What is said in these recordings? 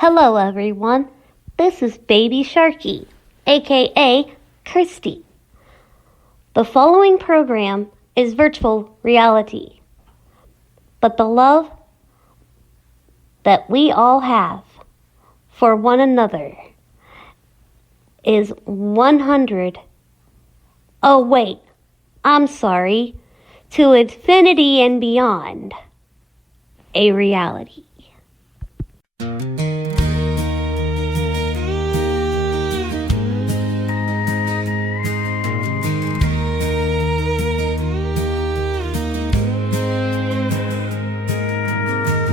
Hello everyone, this is Baby Sharky, aka Kirsty. The following program is virtual reality, but the love that we all have for one another is 100. Oh wait, I'm sorry, to infinity and beyond, a reality.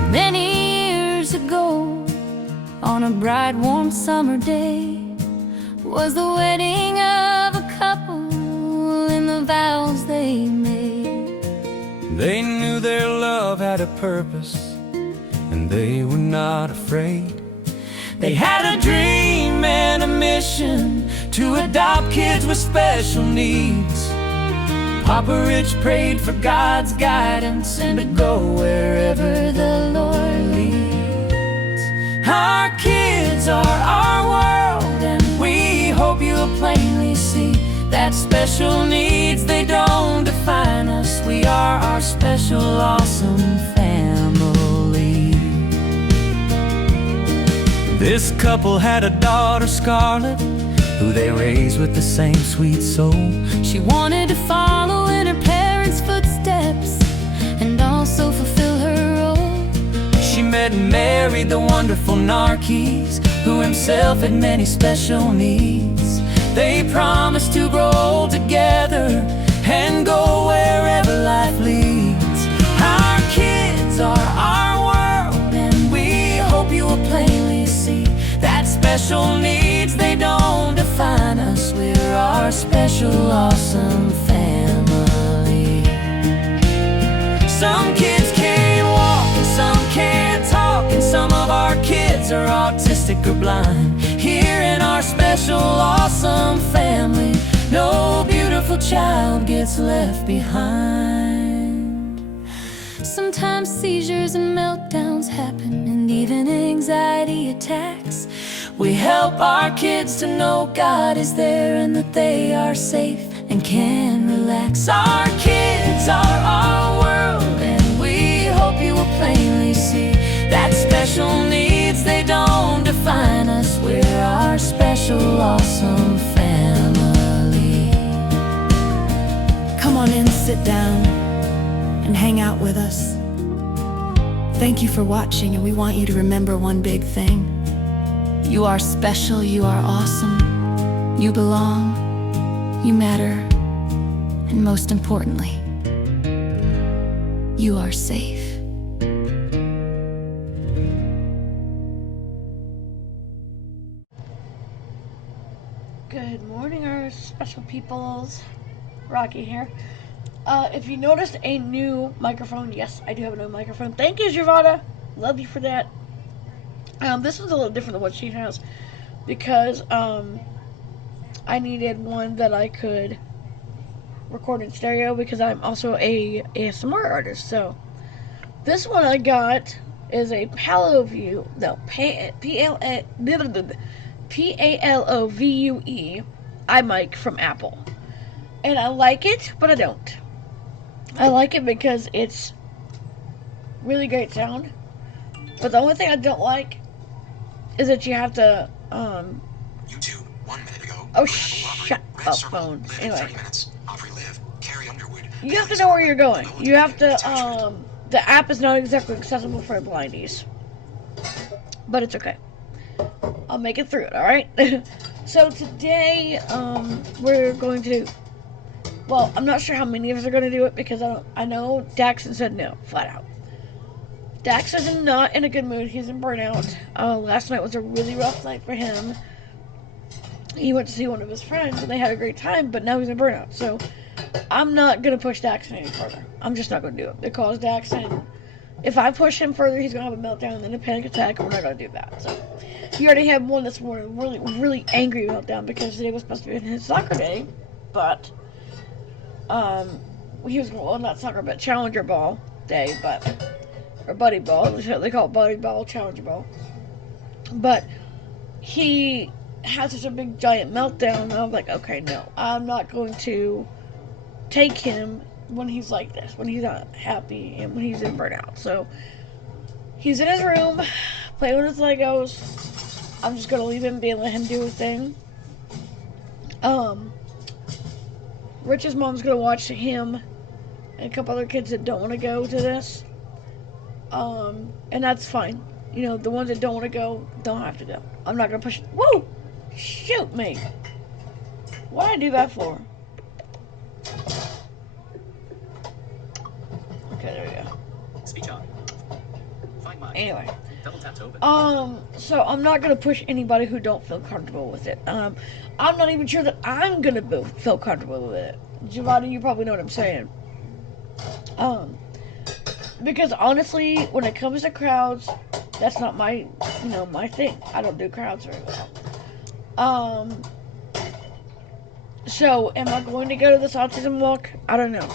Many years ago, on a bright warm summer day, was the wedding of a couple and the vows they made. They knew their love had a purpose, and they were not afraid. They had a dream and a mission to adopt kids with special needs. Papa Rich prayed for God's guidance and to go wherever the Lord leads. Our kids are our world, and we hope you'll plainly see that special needs, they don't define us. We are our special, awesome family. This couple had a daughter, Scarlett, who they raised with the same sweet soul. She wanted to follow in her parents' footsteps and also fulfill her role. She met and married the wonderful Narkis, who himself had many special needs. They promised to grow old together and go wherever life leads. Our kids are our world, and we hope you will plainly see that special needs, they don't define us. We're our special, awesome family. Some kids can't walk and some can't talk, and some of our kids are autistic or blind. Here in our special, awesome family, no beautiful child gets left behind. Sometimes seizures and meltdowns happen, and even anxiety attacks. We help our kids to know God is there and that they are safe and can relax. Our kids are our world, and we hope you will plainly see that special needs, they don't define us. We're our special, awesome family. Come on in, sit down, and hang out with us. Thank you for watching, and we want you to remember one big thing. You are special, you are awesome, you belong, you matter, and most importantly, you are safe. Good morning, our special peoples. Rocky here. If you noticed a new microphone, yes, I do have a new microphone. Thank you, Giovanna. Love you for that. This one's a little different than what she has because I needed one that I could record in stereo because I'm also a ASMR artist. So this one I got is a Palovue, no, Palovue iMic from Apple, and I like it, but I don't. I like it because it's really great sound, but the only thing I don't like is that you have to, YouTube, 1 minute ago. oh, shut up, phone. Anyway. 30 minutes. Aubrey Live, Carrie Underwood. You have to know where you're going. You have to, the app is not exactly accessible for blindies. But it's okay. I'll make it through it, alright? So today, we're going to, well, I'm not sure how many of us are going to do it because I know Daxton said no, flat out. Dax is not in a good mood. He's in burnout. Last night was a really rough night for him. He went to see one of his friends, and they had a great time, but now he's in burnout. So, I'm not going to push Dax any further. I'm just not going to do it. Because Dax, if I push him further, he's going to have a meltdown and then a panic attack, and we're not going to do that. So, he already had one this morning, really, really angry meltdown, because today was supposed to be his soccer day, but, he was, well, not soccer, but Challenger Ball day, but, or Buddy Ball, they call it Buddy Ball, Challenger Ball. But he had such a big giant meltdown. I was like, okay, no, I'm not going to take him when he's like this, when he's not happy and when he's in burnout. So he's in his room playing with his Legos. I'm just gonna leave him be and let him do his thing. Rich's mom's gonna watch him and a couple other kids that don't want to go to this. And that's fine. You know, the ones that don't want to go don't have to go. I'm not gonna push. Whoa! Shoot me! What did I do that for? Okay, there we go. Speech on. Find mine. Anyway. Double tap to open. So I'm not gonna push anybody who don't feel comfortable with it. I'm not even sure that I'm gonna feel comfortable with it. Giovanni, you probably know what I'm saying. Because honestly, when it comes to crowds, that's not my thing. I don't do crowds very well. So am I going to go to this autism walk? I don't know.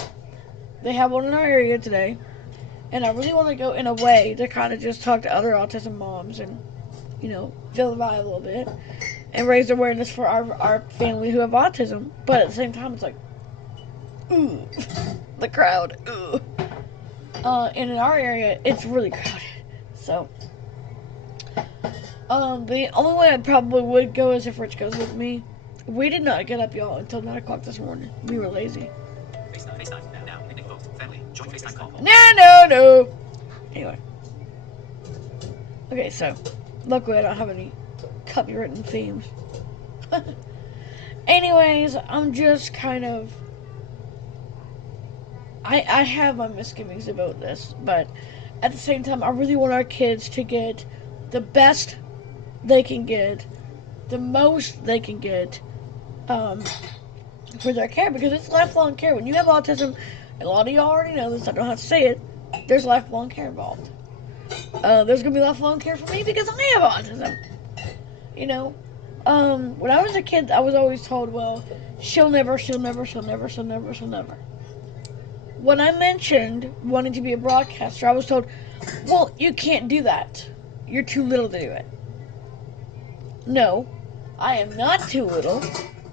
They have one in our area today. And I really want to go in a way to kind of just talk to other autism moms and, feel the vibe a little bit. And raise awareness for our family who have autism. But at the same time, it's like, ooh, the crowd, ooh. And in our area, it's really crowded. So, the only way I probably would go is if Rich goes with me. We did not get up, y'all, until 9 o'clock this morning. We were lazy. FaceTime. Now. Picnic vote. Family. Join FaceTime call. No. Anyway. Okay, so, luckily I don't have any copywritten themes. Anyways, I'm just kind of... I have my misgivings about this, but at the same time, I really want our kids to get the best they can get, the most they can get, for their care, because it's lifelong care. When you have autism, a lot of y'all already know this, I don't have to say it, there's lifelong care involved. There's going to be lifelong care for me because I have autism. When I was a kid, I was always told, well, she'll never. When I mentioned wanting to be a broadcaster, I was told, well, you can't do that. You're too little to do it. No, I am not too little.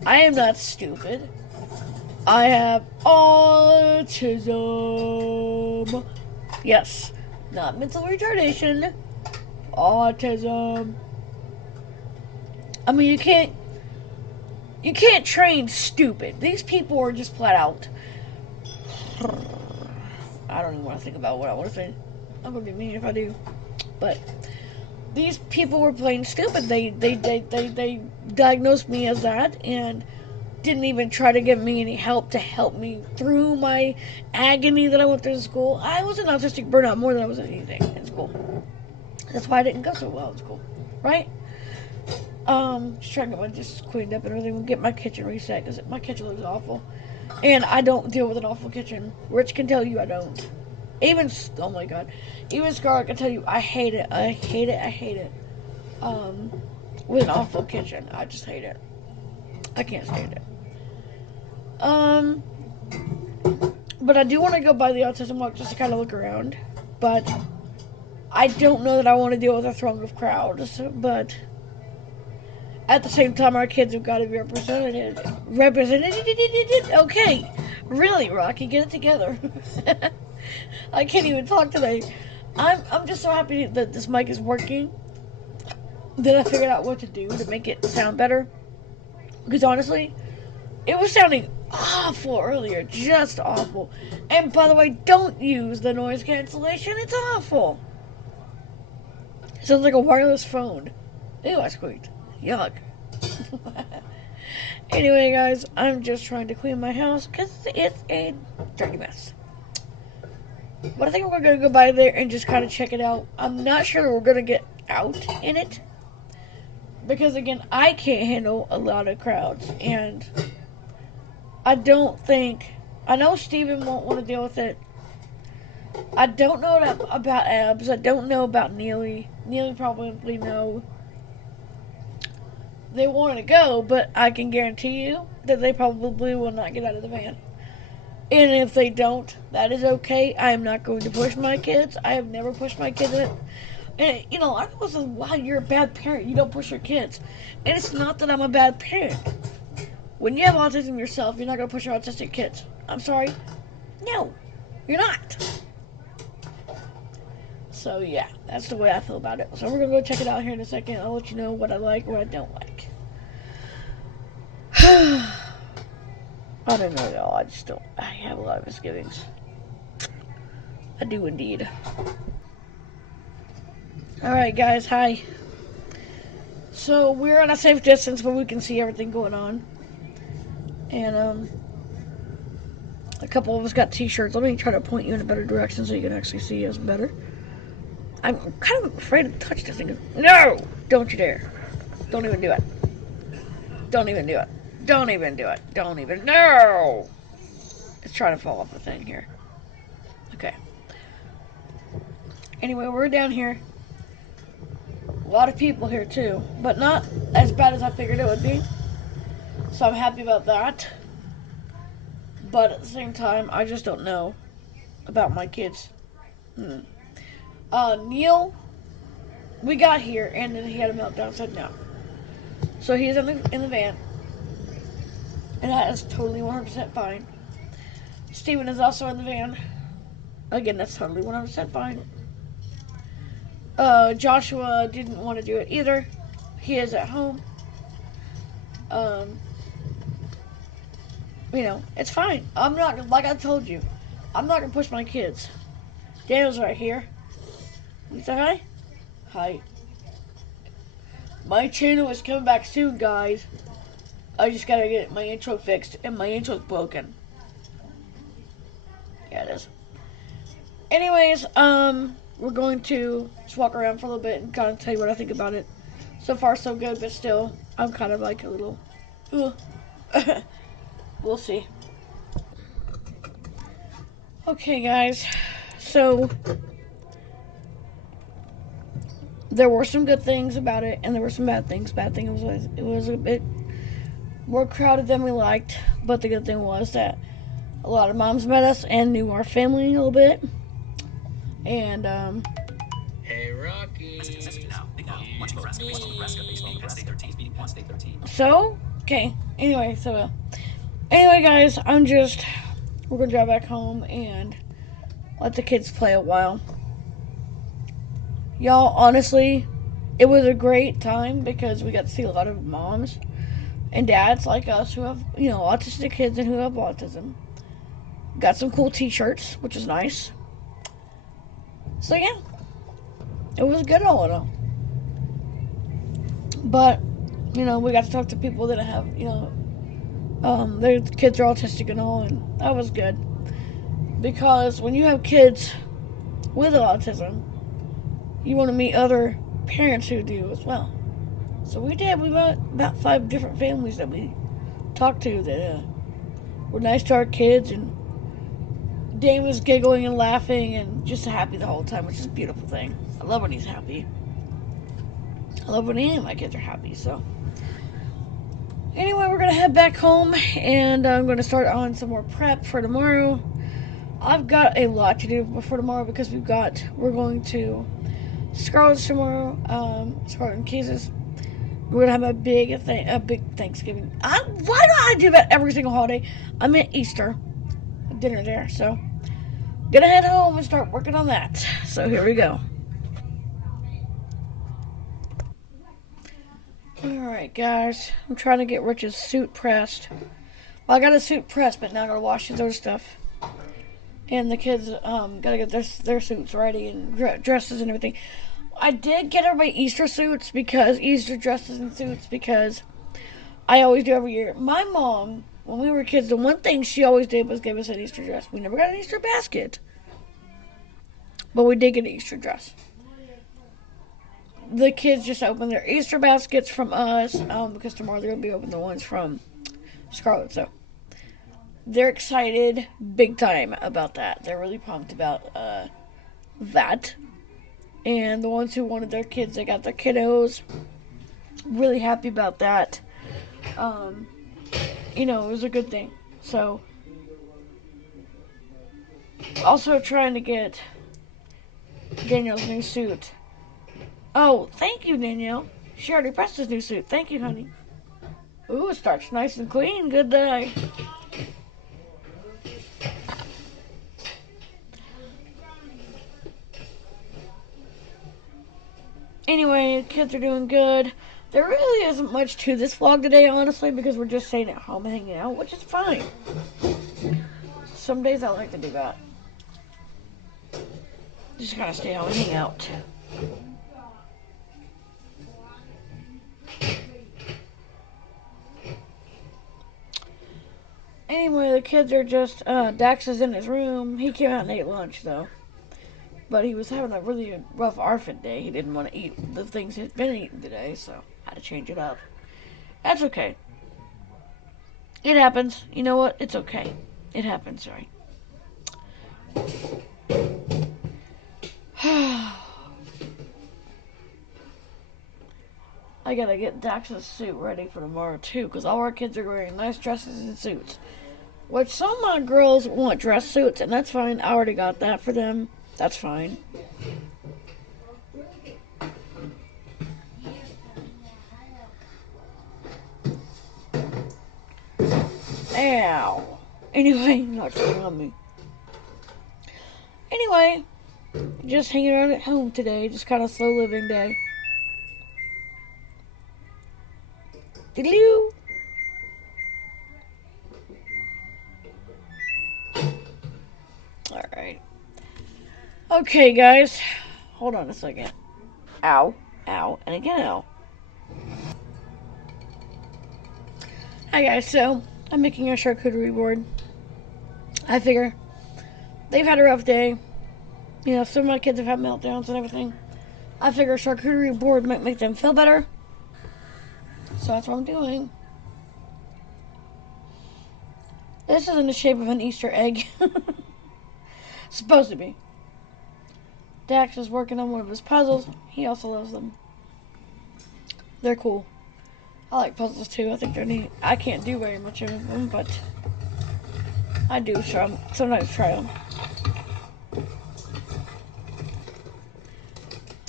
I am not stupid. I have autism. Yes, not mental retardation. Autism. I mean, you can't train stupid. These people are just flat out. I don't even want to think about what I want to say. I'm gonna be mean if I do. But these people were plain stupid. They diagnosed me as that and didn't even try to give me any help to help me through my agony that I went through in school. I was an autistic burnout more than I was anything in school. That's why I didn't go so well in school, right? Just trying to get my dishes cleaned up and everything. Get my kitchen reset because my kitchen looks awful. And I don't deal with an awful kitchen. Rich can tell you I don't. Even, oh my god. Even Scarlett can tell you I hate it. I hate it. With an awful kitchen. I just hate it. I can't stand it. But I do want to go by the autism walk just to kind of look around. But I don't know that I want to deal with a throng of crowds. But at the same time, our kids have got to be represented. Okay. Really, Rocky, get it together. I can't even talk today. I'm just so happy that this mic is working. That I figured out what to do to make it sound better. Because honestly, it was sounding awful earlier. Just awful. And by the way, don't use the noise cancellation. It's awful. It sounds like a wireless phone. Ew, I squeaked. Yuck. Anyway, guys, I'm just trying to clean my house because it's a dirty mess. But I think we're going to go by there and just kind of check it out. I'm not sure that we're going to get out in it. Because, again, I can't handle a lot of crowds. And I don't think... I know Steven won't want to deal with it. I don't know about Abs. I don't know about Neely. Neely probably know. They want to go, but I can guarantee you that they probably will not get out of the van. And if they don't, that is okay. I am not going to push my kids. I have never pushed my kids And, you know, a lot of people say, wow, you're a bad parent. You don't push your kids. And it's not that I'm a bad parent. When you have autism yourself, you're not going to push your autistic kids. I'm sorry. No, you're not. So, yeah, that's the way I feel about it. So we're going to go check it out here in a second. I'll let you know what I like and what I don't like. I don't know, y'all. I have a lot of misgivings. I do indeed. Alright, guys, hi. So, we're on a safe distance, but we can see everything going on. And, a couple of us got t-shirts. Let me try to point you in a better direction so you can actually see us better. I'm kind of afraid to touch this thing. No! Don't you dare. Don't even do it. Don't even do it. Don't even do it. Don't even. No! It's trying to fall off the thing here. Okay. Anyway, we're down here. A lot of people here too, but not as bad as I figured it would be. So I'm happy about that. But at the same time, I just don't know about my kids. Neil, we got here and then he had a meltdown. Said no. So he's in the van, and that is totally 100% fine. Steven is also in the van. Again, that's totally 100% fine. Joshua didn't want to do it either. He is at home. You know, it's fine. I'm not, like I told you, I'm not going to push my kids. Daniel's right here. You say hi? Hi. My channel is coming back soon, guys. I just gotta get my intro fixed, and my intro's broken. Yeah, it is. Anyways, we're going to just walk around for a little bit and kind of tell you what I think about it. So far, so good, but still, I'm kind of like a little, we'll see. Okay, guys, so there were some good things about it, and there were some bad things. Bad thing was it was a bit more crowded than we liked, but the good thing was that a lot of moms met us and knew our family a little bit. And Hey, Rocky. Watching Nebraska. Baseball, Nebraska. Baseball, Penn State 13. Beating Penn State 13. so okay. Anyway, guys, we're gonna drive back home and let the kids play a while. Y'all, honestly, it was a great time because we got to see a lot of moms and dads like us who have, you know, autistic kids and who have autism. Got some cool t-shirts, which is nice. So yeah, it was good all in all. But, you know, we got to talk to people that have, you know, their kids are autistic and all, and that was good. Because when you have kids with autism, you want to meet other parents who do as well. So we did. We met about 5 different families that we talked to that were nice to our kids, and Dane was giggling and laughing and just happy the whole time, which is a beautiful thing. I love when he's happy. I love when any of my kids are happy. So anyway, we're going to head back home, and I'm going to start on some more prep for tomorrow. I've got a lot to do before tomorrow because we're going to Scarlett's tomorrow, Scarlett and Cases. We're going to have a big Thanksgiving. Why do I do that every single holiday? I meant Easter. Dinner there, so gonna head home and start working on that. So here we go. Alright, guys, I'm trying to get Rich's suit pressed. Well, I got a suit pressed, but now I gotta wash his other stuff. And the kids gotta get their suits ready and dresses and everything. I did get everybody Easter suits, because Easter dresses and suits, because I always do every year. My mom, when we were kids, the one thing she always did was give us an Easter dress. We never got an Easter basket, but we did get an Easter dress. The kids just opened their Easter baskets from us, because tomorrow they're going to be opening the ones from Scarlett. So they're excited big time about that. They're really pumped about that. And the ones who wanted their kids, they got their kiddos. Really happy about that. You know, it was a good thing. So, also trying to get Daniel's new suit Oh, thank you, Danielle. She already pressed his new suit. Thank you, honey. Ooh, it starts nice and clean. Good day. Anyway, kids are doing good. There really isn't much to this vlog today, honestly, because we're just staying at home and hanging out, which is fine. Some days I like to do that. Just gotta stay home and hang out. Anyway, the kids are just, Dax is in his room. He came out and ate lunch, though. But he was having a really rough ARFID day. He didn't want to eat the things he'd been eating today, so I had to change it up. That's okay. It happens. You know what? It's okay. It happens, right? I gotta get Dax's suit ready for tomorrow, too, because all our kids are wearing nice dresses and suits. Which some of my girls want dress suits, and that's fine. I already got that for them. That's fine. Ow. Anyway, not going on me. Anyway, just hanging around at home today. Just kind of slow living day. Diddle-oo. Alright. Okay, guys. Hold on a second. Ow. Ow. And again, ow. Hi, guys. So, I'm making a charcuterie board. I figure they've had a rough day. You know, some of my kids have had meltdowns and everything. I figure a charcuterie board might make them feel better. So that's what I'm doing. This is in the shape of an Easter egg. Supposed to be. Dax is working on one of his puzzles. He also loves them. They're cool. I like puzzles too. I think they're neat. I can't do very much of them, but I do sometimes try them.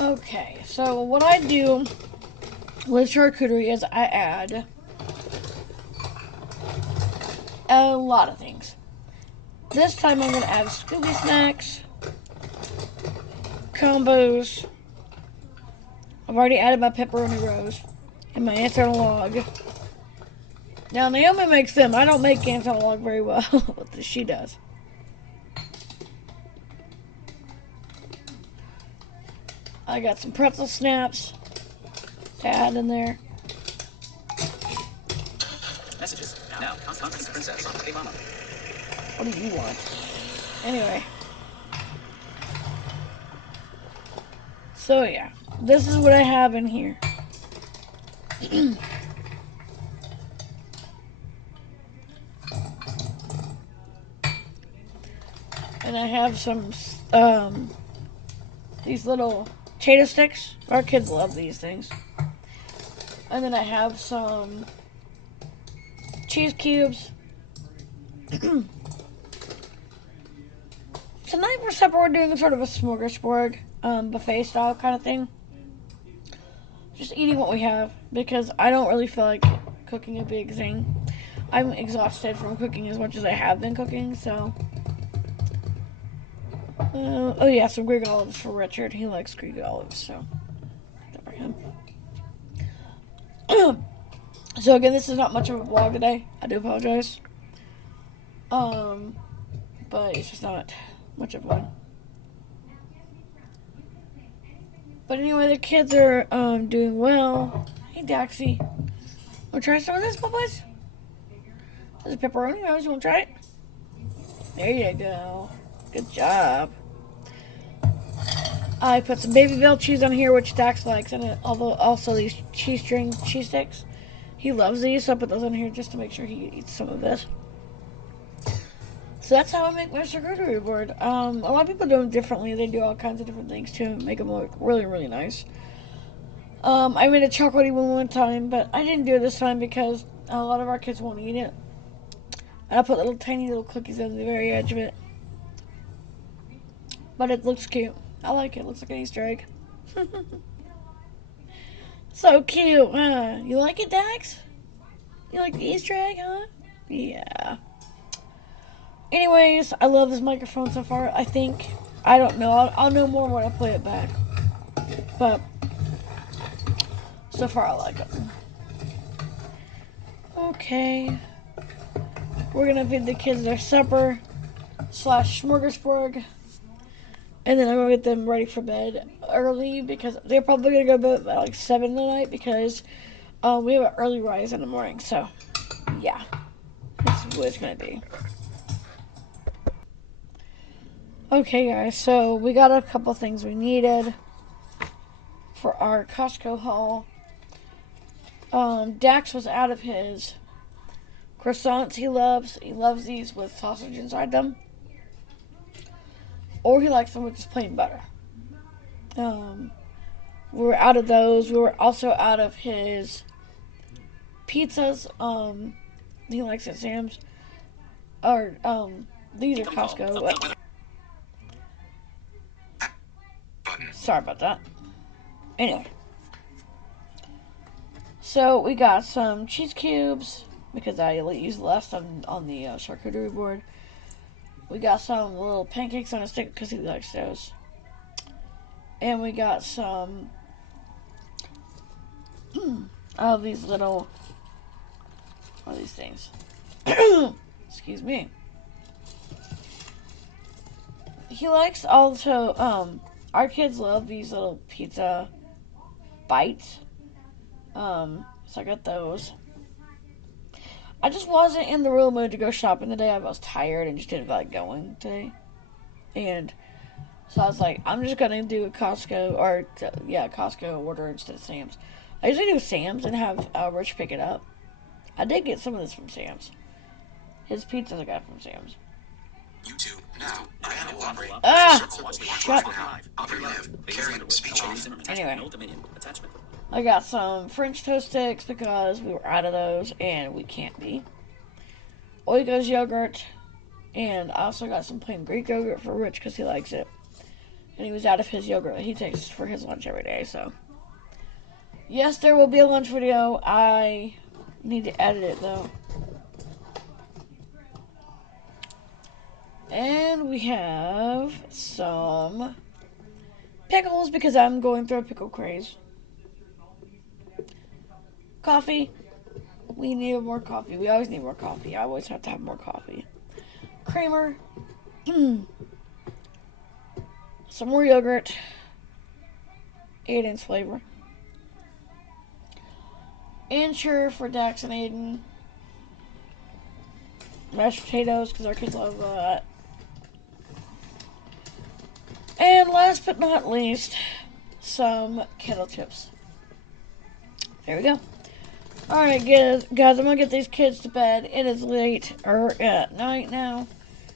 Okay, so what I do with charcuterie is I add a lot of things. This time I'm going to add Scooby Snacks, combos. I've already added my pepperoni rolls and my ants on a log. Now Naomi makes them. I don't make ants on a log very well. She does. I got some pretzel snaps to add in there. Messages. Now, conference princess. Hey, mama. What do you want? Anyway. So, yeah. This is what I have in here. And I have some, these little potato sticks. Our kids love these things. And then I have some cheese cubes. Tonight for supper we're doing sort of a smorgasbord, buffet style kind of thing. Just eating what we have because I don't really feel like cooking a big thing. I'm exhausted from cooking as much as I have been cooking, so. Oh yeah, some Greek olives for Richard. He likes Greek olives, so that for him. So again, this is not much of a vlog today. I do apologize. But it's just not much of one. But anyway, the kids are doing well. Hey Daxie, wanna try some of this, boys? There's a pepperoni rolls. You wanna try it? There you go. Good job. I put some Babybel cheese on here, which Dax likes, and although also these cheese sticks. He loves these, so I put those on here just to make sure he eats some of this. So that's how I make my charcuterie board. A lot of people do them differently. They do all kinds of different things to make them look really, really nice. I made a chocolatey one time, but I didn't do it this time because a lot of our kids won't eat it. And I put tiny little cookies on the very edge of it. But it looks cute. I like it. It looks like an Easter egg. So cute, huh? You like it, Dax? You like the Easter egg, huh? Yeah. Anyways, I love this microphone so far. I think, I don't know. I'll know more when I play it back. But so far, I like it. Okay. We're gonna feed the kids their supper / smorgasbord. And then I'm gonna get them ready for bed early because they're probably gonna go to bed at like 7 tonight because we have an early rise in the morning. So, yeah. That's what it's gonna be. Okay, guys, so we got a couple things we needed for our Costco haul. Dax was out of his croissants he loves. He loves these with sausage inside them. Or he likes them with just plain butter. We were out of those. We were also out of his pizzas. He likes at Sam's. Or, these are Costco. Sorry about that. Anyway. So, we got some cheese cubes, because I used the last time on the charcuterie board. We got some little pancakes on a stick, because he likes those. And we got some of these little, what are these things? Excuse me. He likes also, our kids love these little pizza bites. So I got those. I just wasn't in the real mood to go shopping today. I was tired and just didn't feel like going today. And so I was like, I'm just going to do a Costco order instead of Sam's. I usually do Sam's and have Rich pick it up. I did get some of this from Sam's. His pizzas I got from Sam's. YouTube now. Animal operate. Shut up. Anyway, I got some French toast sticks because we were out of those and we can't be. Oiko's yogurt. And I also got some plain Greek yogurt for Rich because he likes it. And he was out of his yogurt that he takes for his lunch every day, so. Yes, there will be a lunch video. I need to edit it, though. And we have some pickles because I'm going through a pickle craze. Coffee. We need more coffee. We always need more coffee. I always have to have more coffee. Creamer. Some more yogurt. 8-inch flavor. Ensure for Dax and Aiden. Mashed potatoes because our kids love that. And last but not least, some kettle chips. There we go. Alright, guys, I'm going to get these kids to bed. It is late, or at night now.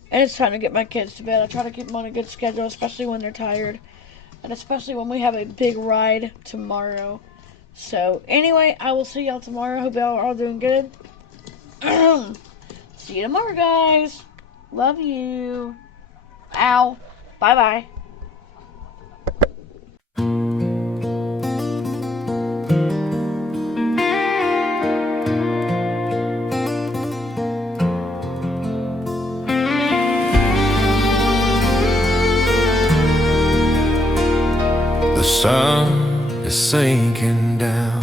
And it's time to get my kids to bed. I try to keep them on a good schedule, especially when they're tired. And especially when we have a big ride tomorrow. So, anyway, I will see y'all tomorrow. Hope y'all are all doing good. See you tomorrow, guys. Love you. Ow. Bye-bye. The sun is sinking down.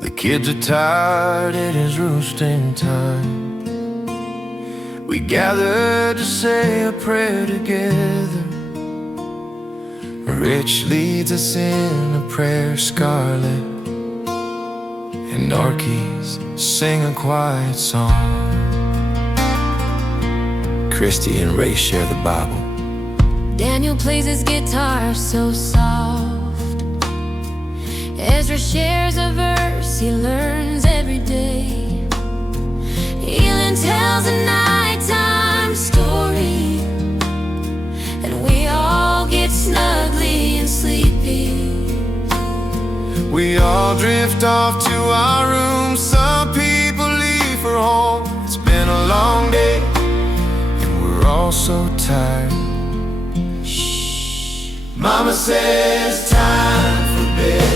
The kids are tired, it is roosting time. We gather to say a prayer together. Rich leads us in a prayer, Scarlet and Arkies sing a quiet song. Christy and Ray share the Bible. Daniel plays his guitar so soft. Ezra shares a verse he learns every day. Elin tells a nighttime story, and we all get snuggly and sleepy. We all drift off to our rooms. Some people leave for home. It's been a long day, and we're all so tired. Mama says time for bed.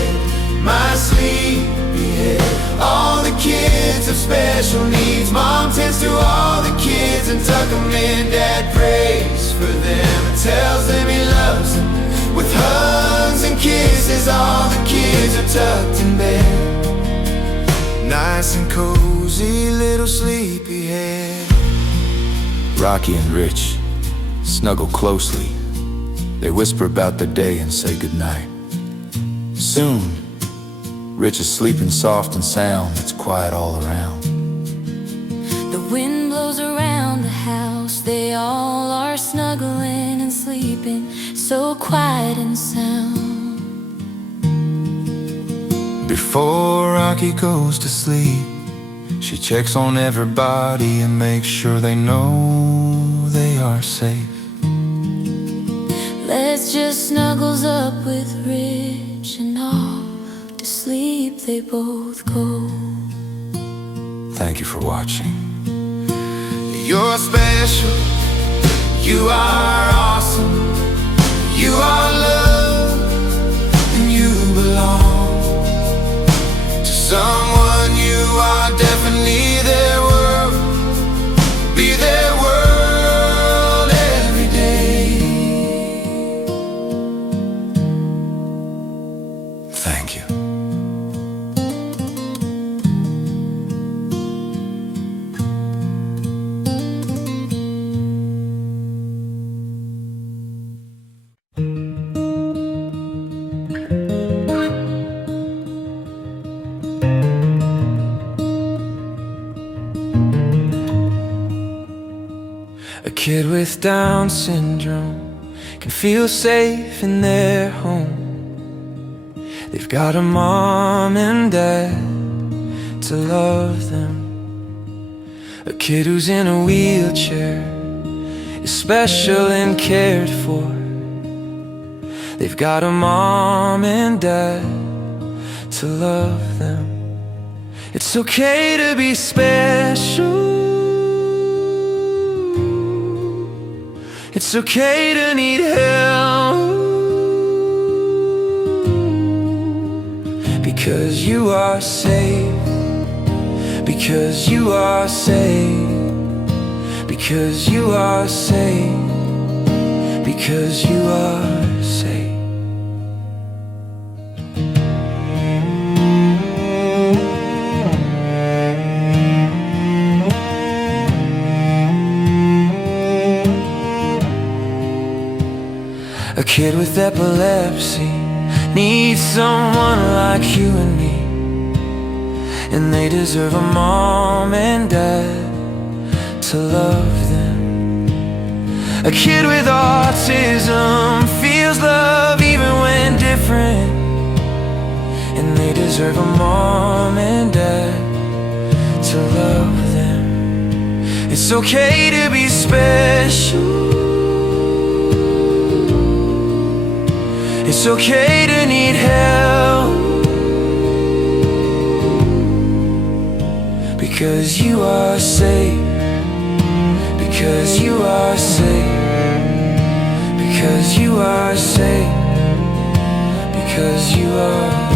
special needs. Mom tends to all the kids and tuck them in. Dad prays for them and tells them he loves them. With hugs and kisses, all the kids are tucked in bed. Nice and cozy, little sleepyhead. Rocky and Rich snuggle closely. They whisper about the day and say goodnight. Soon, Rich is sleeping soft and sound. It's quiet all around. The wind blows around the house. They all are snuggling and sleeping, so quiet and sound. Before Rocky goes to sleep, she checks on everybody and makes sure they know they are safe. Les just snuggles up with Rich, and off to sleep they both go. Thank you for watching. You're special, you are awesome, you are loved, and you belong to someone. You are definitely their world, be their world every day. Thank you. A kid with Down syndrome can feel safe in their home. They've got a mom and dad to love them. A kid who's in a wheelchair is special and cared for. They've got a mom and dad to love them. It's okay to be special. It's okay to need help, because you are safe, because you are safe, because you are safe, because you are safe. A kid with epilepsy needs someone like you and me, and they deserve a mom and dad to love them. A kid with autism feels love even when different, and they deserve a mom and dad to love them. It's okay to be special. It's okay to need help, because you are safe, because you are safe, because you are safe, because you are